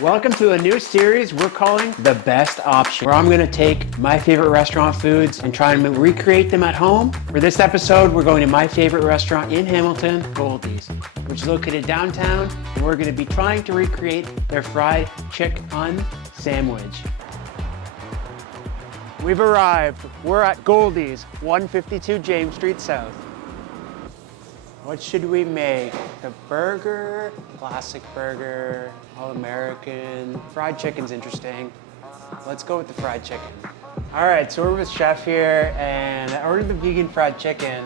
Welcome to a new series we're calling The Best Option, where I'm gonna take my favorite restaurant foods and try and recreate them at home. For this episode, we're going to my favorite restaurant in Hamilton, Goldies, which is located downtown, and we're gonna be trying to recreate their fried chicken sandwich. We've arrived. We're at Goldies, 152 James Street South. What should we make? The burger, classic burger, all American. Fried chicken's interesting. Let's go with the fried chicken. All right, so we're with Chef here, and I ordered the vegan fried chicken.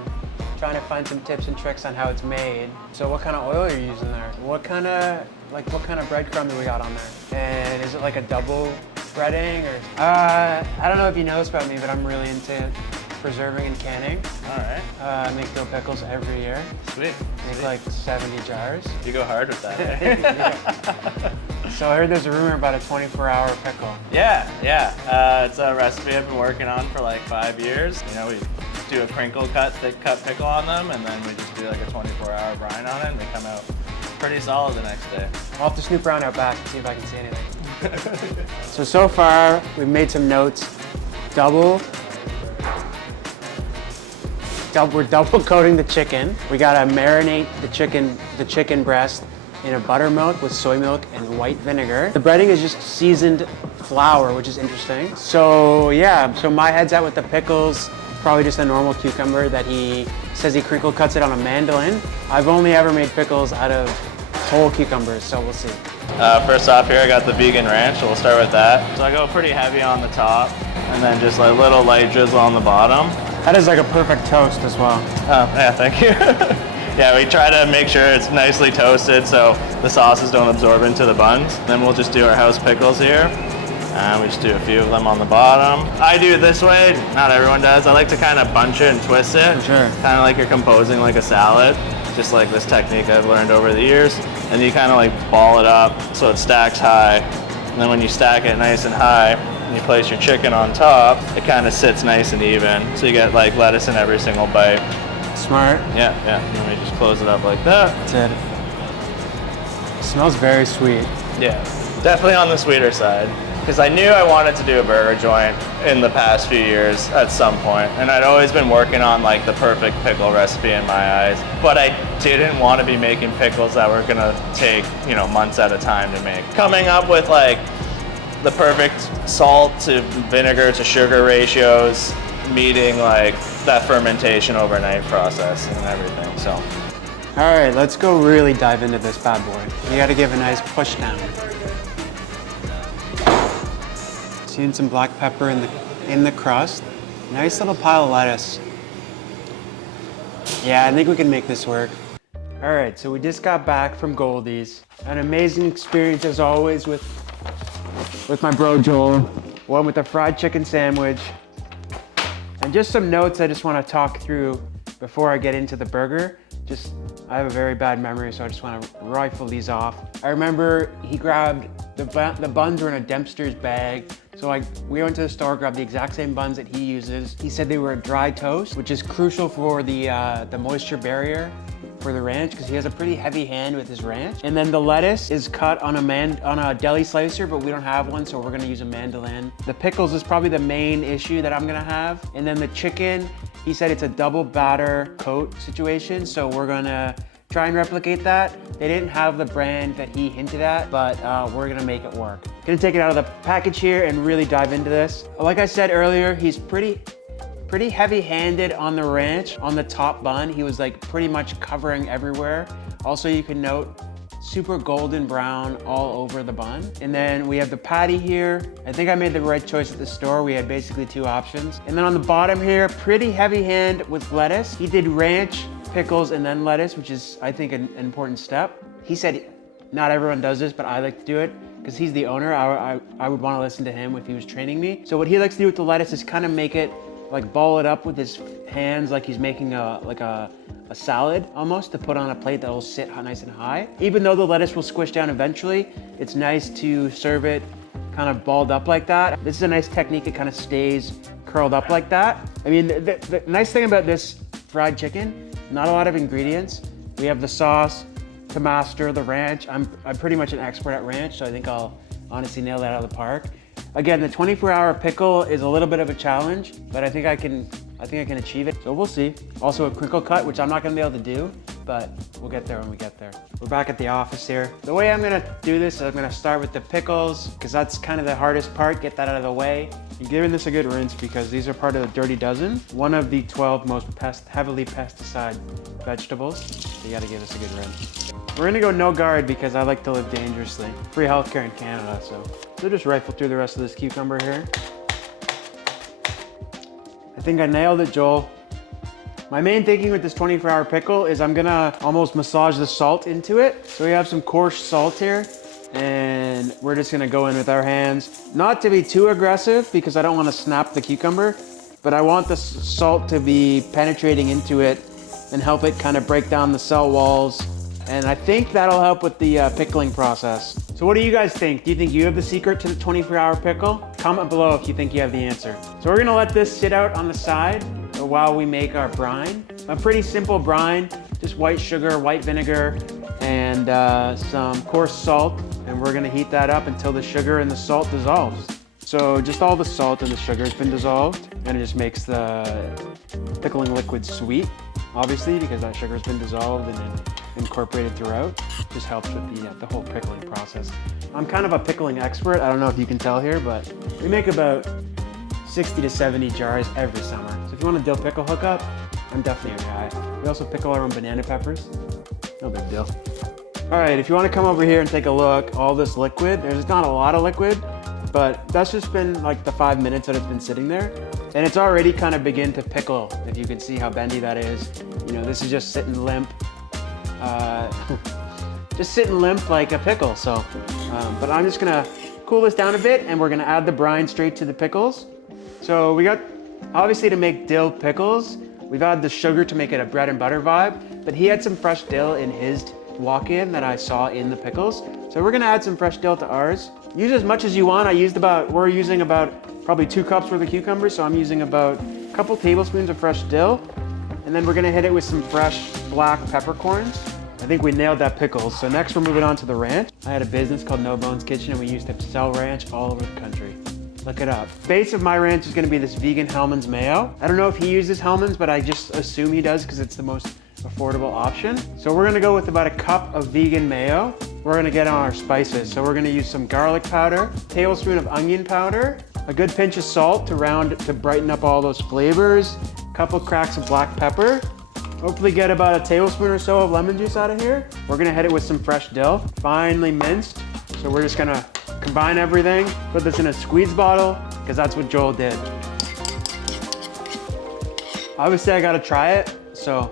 Trying to find some tips and tricks on how it's made. So what kind of oil are you using there? What kind of breadcrumb do we got on there? And is it like a double breading or? I don't know if you know this about me, but I'm really into preserving and canning. All right. I make dill pickles every year. Sweet. Make like 70 jars. You go hard with that, eh? Yeah. So I heard there's a rumor about a 24-hour pickle. Yeah. It's a recipe I've been working on for like 5 years. You know, we do a crinkle cut, thick cut pickle on them, and then we just do like a 24-hour brine on it, and they come out pretty solid the next day. I'll have to snoop around out back and see if I can see anything. So far, we've made some notes. We're double coating the chicken. We gotta marinate the chicken breast in a buttermilk with soy milk and white vinegar. The breading is just seasoned flour, which is interesting. So yeah, so my head's out with the pickles, probably just a normal cucumber that he says he crinkle cuts it on a mandolin. I've only ever made pickles out of whole cucumbers, so we'll see. First off here, I got the vegan ranch, so we'll start with that. So I go pretty heavy on the top, and then just like little light drizzle on the bottom. That is like a perfect toast as well. Oh, yeah, thank you. Yeah, we try to make sure it's nicely toasted so the sauces don't absorb into the buns. Then we'll just do our house pickles here. We just do a few of them on the bottom. I do it this way, not everyone does. I like to kind of bunch it and twist it. Sure. Kind of like you're composing like a salad. Just like this technique I've learned over the years. And you kind of like ball it up so it stacks high. And then when you stack it nice and high, and you place your chicken on top, it kind of sits nice and even. So you get like lettuce in every single bite. Smart. Yeah. And then we just close it up like that. That's it. It smells very sweet. Yeah, definitely on the sweeter side. Because I knew I wanted to do a burger joint in the past few years at some point, and I'd always been working on like the perfect pickle recipe in my eyes, but I didn't want to be making pickles that were gonna take, you know, months at a time to make. Coming up with like the perfect salt to vinegar to sugar ratios, meeting like that fermentation overnight process and everything, so. All right, let's go really dive into this bad boy. You gotta give a nice push down. Seeing some black pepper in the crust. Nice little pile of lettuce. Yeah, I think we can make this work. All right, so we just got back from Goldies. An amazing experience as always with my bro Joel. One with the fried chicken sandwich. And just some notes I just want to talk through before I get into the burger. I have a very bad memory, so I just want to rifle these off. I remember he grabbed the buns were in a Dempster's bag. So we went to the store, grabbed the exact same buns that he uses. He said they were a dry toast, which is crucial for the moisture barrier for the ranch, because he has a pretty heavy hand with his ranch. And then the lettuce is cut on a deli slicer, but we don't have one, so we're gonna use a mandolin. The pickles is probably the main issue that I'm gonna have. And then the chicken, he said it's a double batter coat situation, so we're gonna try and replicate that. They didn't have the brand that he hinted at, but we're gonna make it work. Gonna take it out of the package here and really dive into this. Like I said earlier, he's pretty heavy-handed on the ranch. On the top bun, he was like pretty much covering everywhere. Also, you can note, super golden brown all over the bun. And then we have the patty here. I think I made the right choice at the store. We had basically two options. And then on the bottom here, pretty heavy hand with lettuce. He did ranch, pickles, and then lettuce, which is, I think, an important step. He said not everyone does this, but I like to do it because he's the owner. I would want to listen to him if he was training me. So what he likes to do with the lettuce is kind of make it, like ball it up with his hands like he's making a salad almost, to put on a plate that will sit nice and high. Even though the lettuce will squish down eventually, it's nice to serve it kind of balled up like that. This is a nice technique. It kind of stays curled up like that. I mean, the nice thing about this fried chicken, not a lot of ingredients. We have the sauce, to master the ranch. I'm pretty much an expert at ranch, so I think I'll honestly nail that out of the park. Again, the 24-hour pickle is a little bit of a challenge, but I think I can achieve it, so we'll see. Also a crinkle cut, which I'm not gonna be able to do, but we'll get there when we get there. We're back at the office here. The way I'm gonna do this is I'm gonna start with the pickles, because that's kind of the hardest part, get that out of the way. I'm giving this a good rinse because these are part of the dirty dozen, one of the 12 most heavily pesticide vegetables. So you gotta give this a good rinse. We're gonna go no guard because I like to live dangerously. Free healthcare in Canada, so we'll just rifle through the rest of this cucumber here. I think I nailed it, Joel. My main thinking with this 24-hour pickle is I'm gonna almost massage the salt into it. So we have some coarse salt here, and we're just gonna go in with our hands. Not to be too aggressive because I don't wanna snap the cucumber, but I want the salt to be penetrating into it and help it kind of break down the cell walls. And I think that'll help with the pickling process. So what do you guys think? Do you think you have the secret to the 24-hour pickle? Comment below if you think you have the answer. So we're gonna let this sit out on the side while we make our brine. A pretty simple brine, just white sugar, white vinegar, and some coarse salt. And we're gonna heat that up until the sugar and the salt dissolves. So just all the salt and the sugar has been dissolved, and it just makes the pickling liquid sweet, obviously, because that sugar has been dissolved and then incorporated throughout. Just helps with the whole pickling process. I'm kind of a pickling expert. I don't know if you can tell here, but we make about 60 to 70 jars every summer. So if you want a dill pickle hookup, I'm definitely a guy. We also pickle our own banana peppers. No big deal. All right, if you want to come over here and take a look, all this liquid, there's not a lot of liquid, but that's just been like the 5 minutes that it's been sitting there. And it's already kind of begin to pickle, if you can see how bendy that is. You know, this is just sitting limp. Just sitting limp like a pickle, so. But I'm just gonna cool this down a bit, and we're gonna add the brine straight to the pickles. So we got, obviously to make dill pickles, we've added the sugar to make it a bread and butter vibe, but he had some fresh dill in his walk-in that I saw in the pickles. So we're gonna add some fresh dill to ours. Use as much as you want. We're using about probably 2 cups worth of cucumbers, so I'm using about a couple tablespoons of fresh dill. And then we're gonna hit it with some fresh black peppercorns. I think we nailed that pickles. So next we're moving on to the ranch. I had a business called No Bones Kitchen, and we used to sell ranch all over the country. Look it up. Base of my ranch is gonna be this vegan Hellmann's mayo. I don't know if he uses Hellmann's, but I just assume he does because it's the most affordable option. So we're gonna go with about a cup of vegan mayo. We're gonna get on our spices. So we're gonna use some garlic powder, tablespoon of onion powder, a good pinch of salt to brighten up all those flavors, a couple cracks of black pepper. Hopefully get about a tablespoon or so of lemon juice out of here. We're gonna hit it with some fresh dill, finely minced. So we're just gonna combine everything, put this in a squeeze bottle, because that's what Joel did. Obviously I gotta try it, so.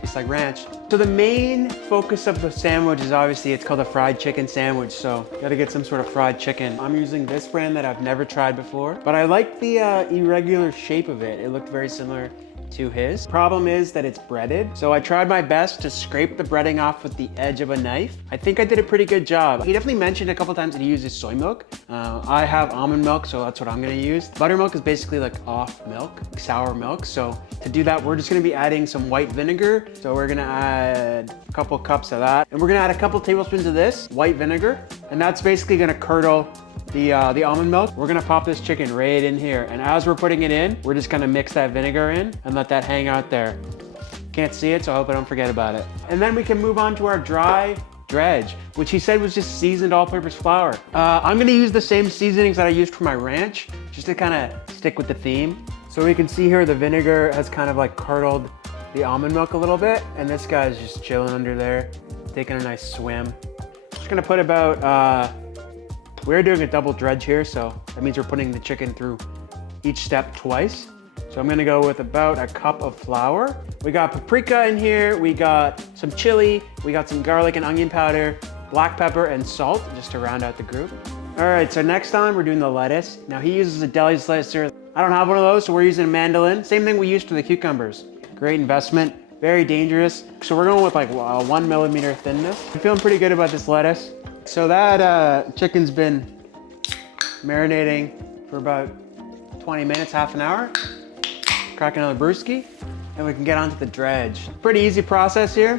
Tastes like ranch. So the main focus of the sandwich is obviously, it's called a fried chicken sandwich, so you gotta get some sort of fried chicken. I'm using this brand that I've never tried before, but I like the irregular shape of it. It looked very similar to his. Problem is that it's breaded. So I tried my best to scrape the breading off with the edge of a knife. I think I did a pretty good job. He definitely mentioned a couple times that he uses soy milk. I have almond milk, so that's what I'm gonna use. Buttermilk is basically like off milk, sour milk. So to do that, we're just gonna be adding some white vinegar. So we're gonna add a couple cups of that. And we're gonna add a couple tablespoons of this white vinegar. And that's basically gonna curdle the almond milk. We're gonna pop this chicken right in here. And as we're putting it in, we're just gonna mix that vinegar in and let that hang out there. Can't see it, so I hope I don't forget about it. And then we can move on to our dry dredge, which he said was just seasoned all-purpose flour. I'm gonna use the same seasonings that I used for my ranch, just to kind of stick with the theme. So we can see here the vinegar has kind of like curdled the almond milk a little bit, and this guy's just chilling under there, taking a nice swim. Just gonna put about, we're doing a double dredge here, so that means we're putting the chicken through each step twice. So I'm gonna go with about a cup of flour. We got paprika in here, we got some chili, we got some garlic and onion powder, black pepper and salt, just to round out the group. All right, so next on we're doing the lettuce. Now he uses a deli slicer. I don't have one of those, so we're using a mandolin. Same thing we used for the cucumbers. Great investment, very dangerous. So we're going with like 1 millimeter thinness. I'm feeling pretty good about this lettuce. So that chicken's been marinating for about 20 minutes, half an hour. Crack another brewski. and we can get onto the dredge. Pretty easy process here.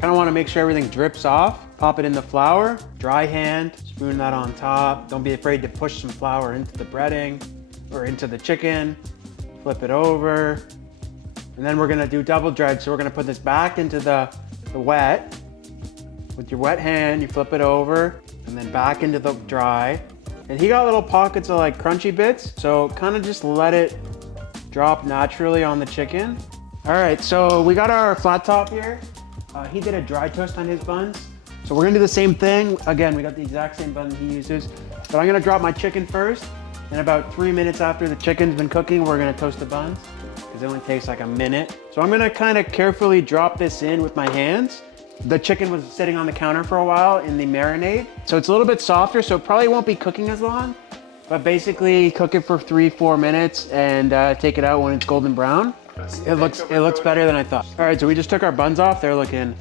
Kind of want to make sure everything drips off. Pop it in the flour, dry hand, spoon that on top. Don't be afraid to push some flour into the breading or into the chicken. Flip it over. And then we're gonna do double dredge. So we're gonna put this back into the wet. With your wet hand, you flip it over and then back into the dry. And he got little pockets of like crunchy bits. So kind of just let it drop naturally on the chicken. All right, so we got our flat top here. He did a dry toast on his buns. So we're gonna do the same thing. Again, we got the exact same bun he uses, but I'm gonna drop my chicken first. And about 3 minutes after the chicken's been cooking, we're gonna toast the buns, because it only takes like a minute. So I'm gonna kind of carefully drop this in with my hands. The chicken was sitting on the counter for a while in the marinade. So it's a little bit softer, so it probably won't be cooking as long, but basically cook it for 3-4 minutes and take it out when it's golden brown. It looks better than I thought. All right, so we just took our buns off. They're looking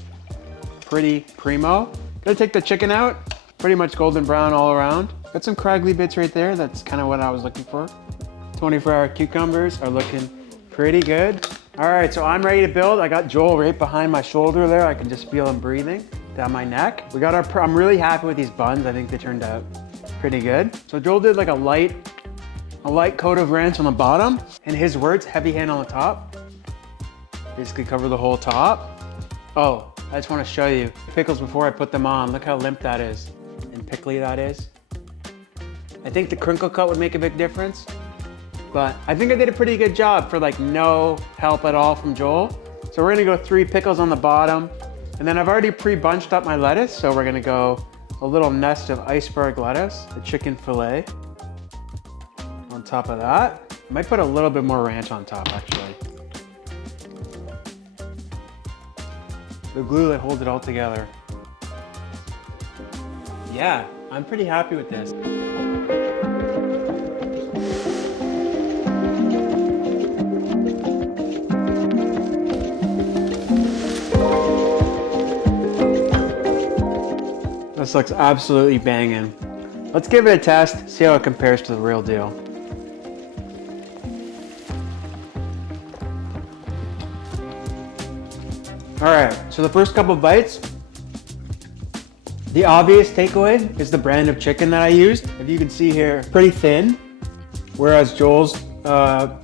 pretty primo. Gonna take the chicken out. Pretty much golden brown all around. Got some craggly bits right there. That's kind of what I was looking for. 24-hour cucumbers are looking pretty good. All right, so I'm ready to build. I got Joel right behind my shoulder there. I can just feel him breathing down my neck. We got our, I'm really happy with these buns. I think they turned out pretty good. So Joel did like a light coat of ranch on the bottom, and his words, heavy hand on the top. Basically cover the whole top. Oh, I just want to show you pickles before I put them on. Look how limp that is and pickly that is. I think the crinkle cut would make a big difference, but I think I did a pretty good job for like no help at all from Joel. So we're gonna go 3 pickles on the bottom, and then I've already pre-bunched up my lettuce, so we're gonna go a little nest of iceberg lettuce, the chicken fillet. On top of that, I might put a little bit more ranch on top actually. The glue that holds it all together. Yeah, I'm pretty happy with this. This looks absolutely banging. Let's give it a test, see how it compares to the real deal. All right, so the first couple bites, the obvious takeaway is the brand of chicken that I used. If you can see here, pretty thin, whereas Joel's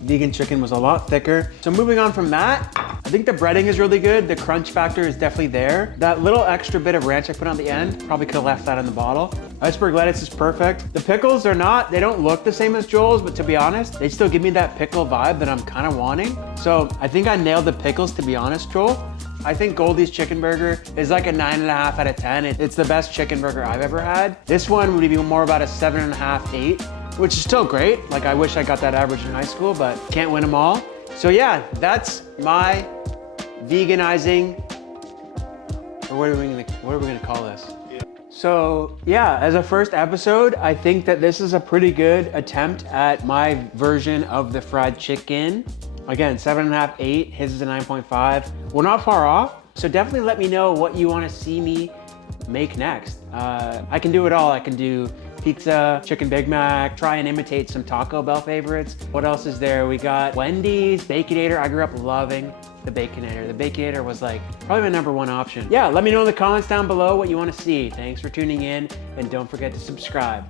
vegan chicken was a lot thicker. So moving on from that, I think the breading is really good. The crunch factor is definitely there. That little extra bit of ranch I put on the end, probably could have left that in the bottle. Iceberg lettuce is perfect. The pickles are not, they don't look the same as Joel's, but to be honest, they still give me that pickle vibe that I'm kind of wanting. So I think I nailed the pickles, to be honest, Joel. I think Goldies chicken burger is like a 9.5 out of 10. It's the best chicken burger I've ever had. This one would be more about a 7.5, 8, which is still great. Like I wish I got that average in high school, but can't win them all. So yeah, that's my veganizing, or what are we gonna call this? So yeah, as a first episode, I think that this is a pretty good attempt at my version of the fried chicken. Again, 7.5, 8, his is a 9.5. We're not far off, so definitely let me know what you wanna see me make next. I can do it all. I can do pizza, chicken Big Mac, try and imitate some Taco Bell favorites. What else is there? We got Wendy's, Baconator. I grew up loving the Baconator. The Baconator was like probably my #1 option. Yeah, let me know in the comments down below what you want to see. Thanks for tuning in, and don't forget to subscribe.